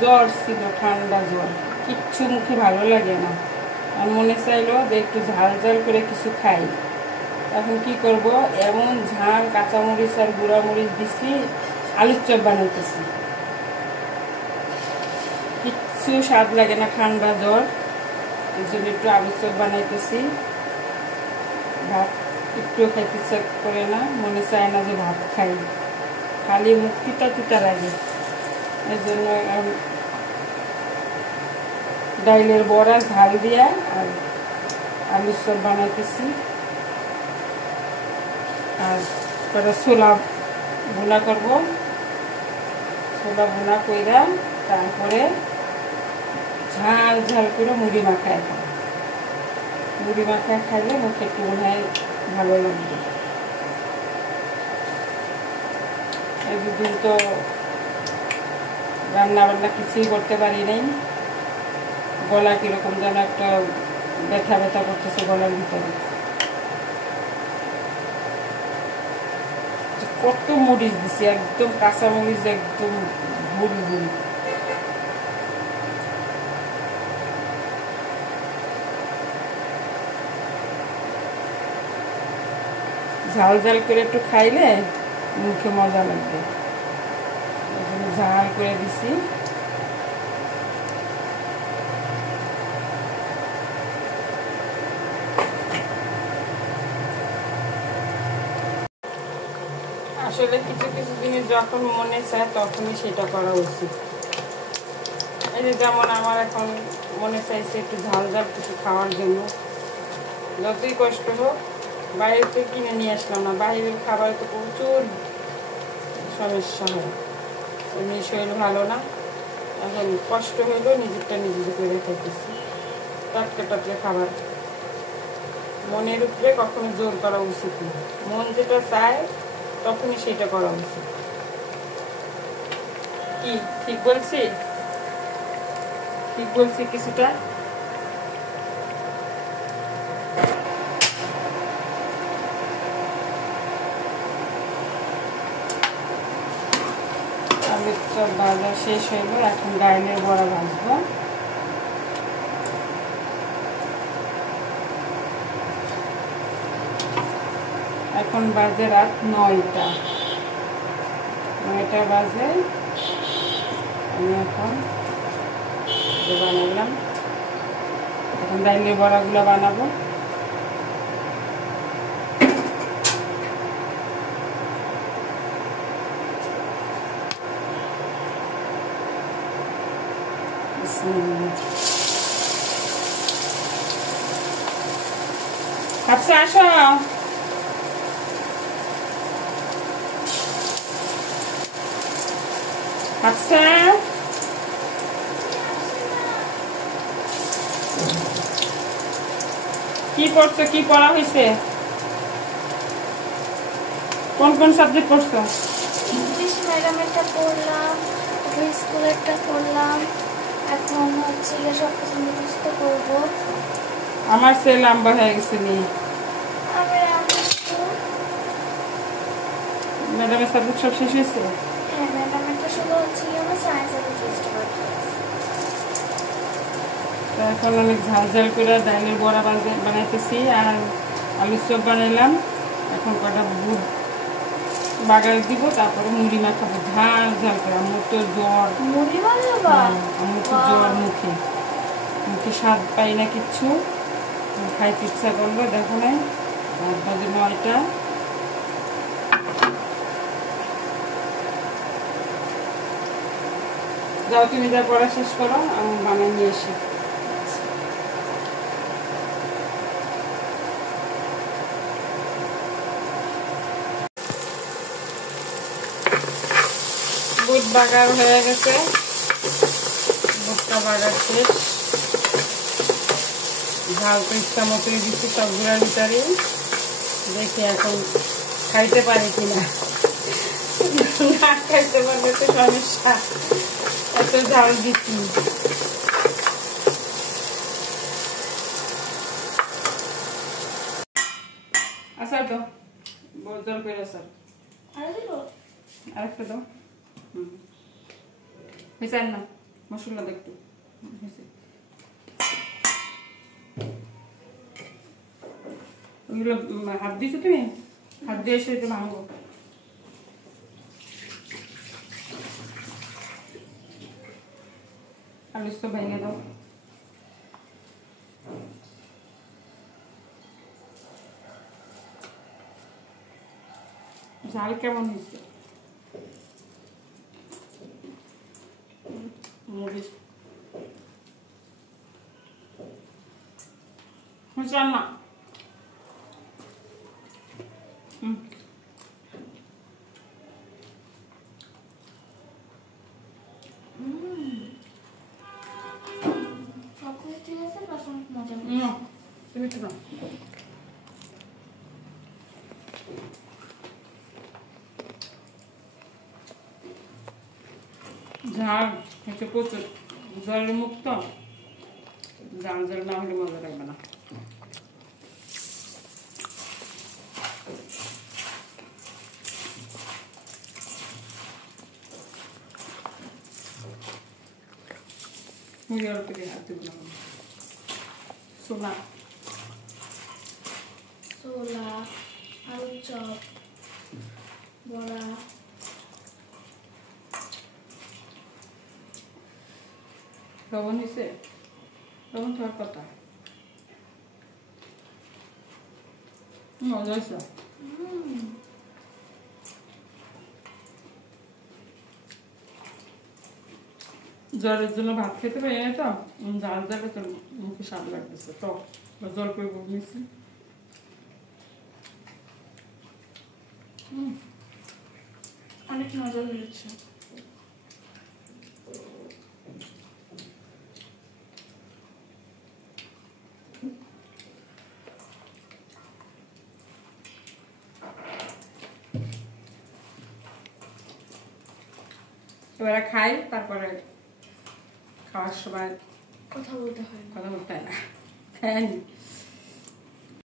জ্বর ছিল, ঠান্ডা জ্বর, কিচ্ছু মুখে ভালো লাগে না। আর মনে চাইলো যে একটু ঝাল ঝাল করে কিছু খাই। এখন কি করব, এমন ঝাল কাঁচামরিচ আর গুঁড়ামরিচ দিছি, আলুর চপ বানাইতেছি। কিচ্ছু স্বাদ লাগে না, ঠান্ডা জ্বর, এই জন্য একটু আলুর চপ বানাইতেছি। ভাত একটু খাইতে ইচ্ছা করে না, মনে চায় না যে ভাত খাই, খালি মুখ তিতা তিতা লাগে। এই জন্য ডাইলের বড়া ঝাল দিয়া আর আলুর চপ বানাইতেছি। আর কটা ছোলা ভুনা করব, ছোলা ভুনা কইরা তারপরে ঝাল ঝাল করে মুড়ি মাখায় খাই। মুড়ি মাখায় খাইলে মুখে একটু মনে হয় ভালো লাগবে। এই দুদিন তো রান্না বান্না কিছুই করতে পারি নাই, গলা কিরকম যেন একটা ব্যথা ব্যথা করতেছে গলার ভিতরে। কত মরিচ দিছি, একদম কাঁচা মরিচ, একদম ভুল ভুল। ঝাল ঝাল করে একটু খাইলে মুখে মজা লাগবে, ঝাল করে দিছি। আসলে কিছু কিছু জিনিস যখন মনে চায় তখনই সেটা করা উচিত। এই যে যেমন আমার এখন মনে চাইছে একটু ঝাল ঝাল কিছু খাওয়ার জন্য, যতই কষ্ট হোক বাইরে তো কিনে নিয়ে আসলাম না, বাইরের খাবার তো প্রচুর সমস্যা হয়, এমনি শরীর ভালো না। এখন কষ্ট হইলেও নিজেরটা নিজে করে খাইতেছি, টাটকা টাটকা খাবার। মনের উপরে কখনো জোর করা উচিত না, মন যেটা চায় তখনই সেটা করা উচিত। কি ঠিক বলছি? ঠিক বলছি কিছুটা? আলুর চপ ভাজা শেষ হইলো, এখন ডাইলের বড়া ভাজবো। এখন বাজে রাত 9টা বাজে। আমি এখন বানাইলাম, এখন ডাইলের বড়াগুলো বানাবো। আচ্ছা আসো, আচ্ছা কি পড়ছো, কি পড়া হয়েছে, কোন কোন সাবজেক্ট পড়ছো? ইংলিশ ম্যাডামেরটা পড়লাম, স্কুলেরটা পড়লাম, এখন হচ্ছে সব কিছু মুখস্থ করবো। আমার সে লম্বা হয়ে গেছে নি। ম্যাডামের সাবজেক্ট সব শেষ হয়েছে? হ্যাঁ, ম্যাডামেরটা শুধু হচ্ছে আমার সায়েন্সের টেস্ট বাকি। এখন অনেক ঝাল ঝাল করে ডাইলের বড়া বানাইতেছি আর আলুর চপ বানাইলাম। এখন কটা বুট বাগার দিব, তারপরে মুড়ি মাখাবো ঝাল ঝাল করে। আমার তো জ্বর, মুড়ি বানাবো, আমার তো জ্বর, মুখে মুখে স্বাদ পাই না কিচ্ছু, খাইতে ইচ্ছা করলো। দেখো নাই রাত বাজে 9টা। যাও তুমি যা পড়া শেষ করো, আমি বানিয়ে নিয়ে এসি। বুট বাগার হয়ে গেছে, বুটটা বাগার শেষ। ঝাল তো ইচ্ছা মতোই দিচ্ছি সবগুলোর ভিতরে, দেখি এখন খাইতে পারি কিনা। না খাইতে পারলে তো সমস্যা, এত ঝাল দিচ্ছি। আচ্ছা তো জল পেরে স্যার আরেকটা দাও। হয়েছে না? মশলা দে একটু ওগুলো হাত দিয়েছো তুমি হাত দিয়ে এসে একটু ভাঙবো আলু সব ভেঙে দাও ঝাল কেমন হয়েছে মরিচ রান্না সব কিছু ঠিক আছে প্লাস অনেক মজা তুমি একটু নাও ঝাল হচ্ছে প্রচুর জলের মুক্ত ঝাল ঝাল না হলে মজা লাগবে না মুড়ি অল্প দিয়ে হাত দিব না সোনা ছোলা আলুর চপ বড়া লবণ দিছে লবণ খাওয়ার কথা মজা হয়েছে জ্বরের জন্য ভাত খেতে পারি না তো ঝাল ঝালে তো মুখে স্বাদ লাগতেছে তো জল করে নিচ্ছি অনেক মজা হয়েছে এবারে খাই তারপরে খাওয়ার সময় কথা বলতে হয় কথা বলতে হয় না খাই